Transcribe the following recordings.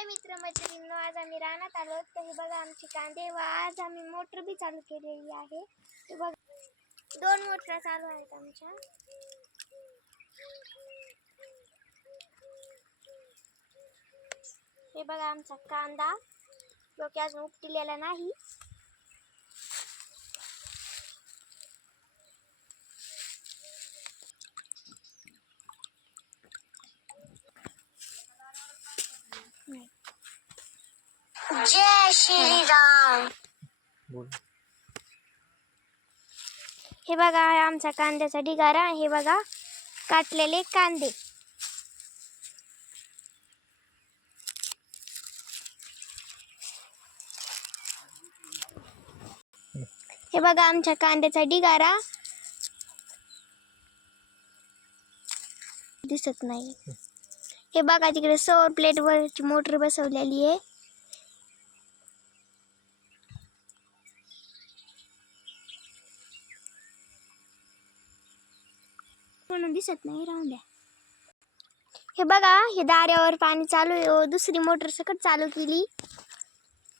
हाय मित्र मैत्रिणींनो आज आम्ही रानात आलो तर हे बघा आमची कांदे व आज आम्ही मोटर बी चालू केलेली आहे. हे बघ दोन मोटर चालू आहेत आमच्या. हे बघा आमचा कांदा. जो की अजून उपटिलेला नाही. जय हे बघा हा आमचा कांद्याचा ढिगारा हे बघा काटलेले कांदे. हे बघा आमच्या कांद्याचा ढिगारा दिसत नाही. हे बघा तिकडे सौर प्लेट वरची मोटर बसवलेली आहे. म्हणून दिसत नाही राहून द्या. हे बघा हे दाऱ्यावर पाणी चालू आहे. दुसरी मोटर सकट चालू केली.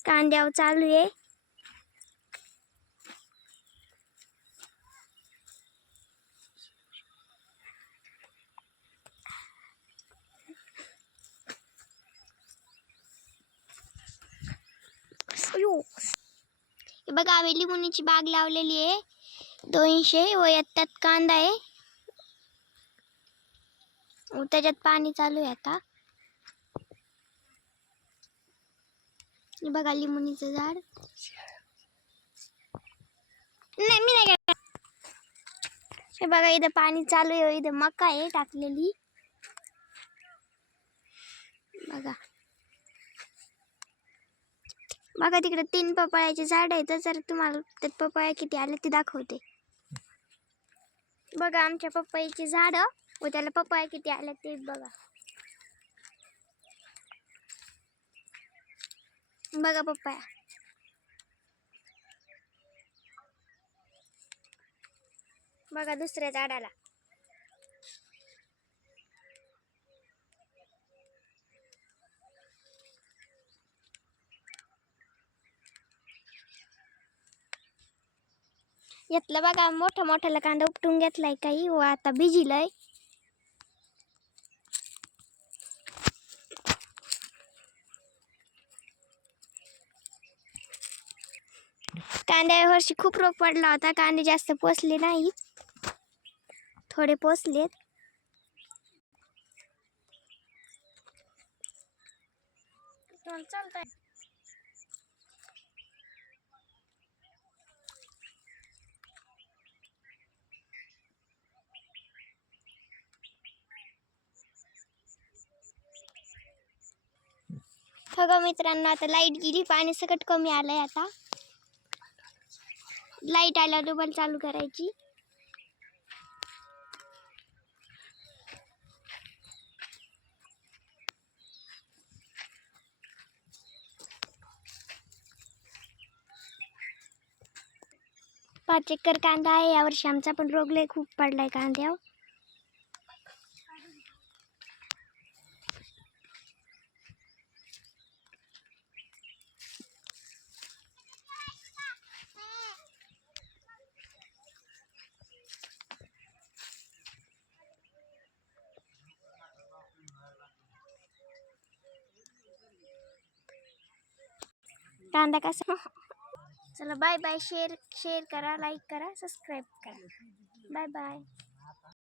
कांद्यावर चालू आहे. हे बघा आम्ही लिंबुनीची बाग लावलेली आहे. दोनशे व यात कांदा आहे. त्याच्यात पाणी चालू आहे आता. बघा लिंबुनीचं झाड. नाही मी नाही हे बघा इथं पाणी चालू आहे इथं मका आहे टाकलेली. बघा. बघा तिकडे तीन पपळ्याचे झाड आहेत. जर तुम्हाला त्यात पपया किती आले ते दाखवते. बघा आमच्या पपईचे झाड. उद्याला त्याला किती आले ते बघा. बघा पप्पा. बघा दुसऱ्या झाडाला. यातला बघा मोठा मोठाला कांदा उपटून घेतलाय काही. व आता भिजिलाय. कांद्या वर्षी खूप रोग पडला होता. कांदे जास्त पोचले नाहीत थोडे पोचलेत बघा मित्रांनो आता लाइट गेली. पाणी सकट कमी आलंय आता. लाइट आला डबल चालू करायची. पाच एकर कांदा आहे. यावर्षी आमचा पण रोग लय खूप पडलाय कांद्यावर. कांदा कसा? चला बाय बाय शेअर शेअर करा लाईक करा सबस्क्राईब करा. Bye bye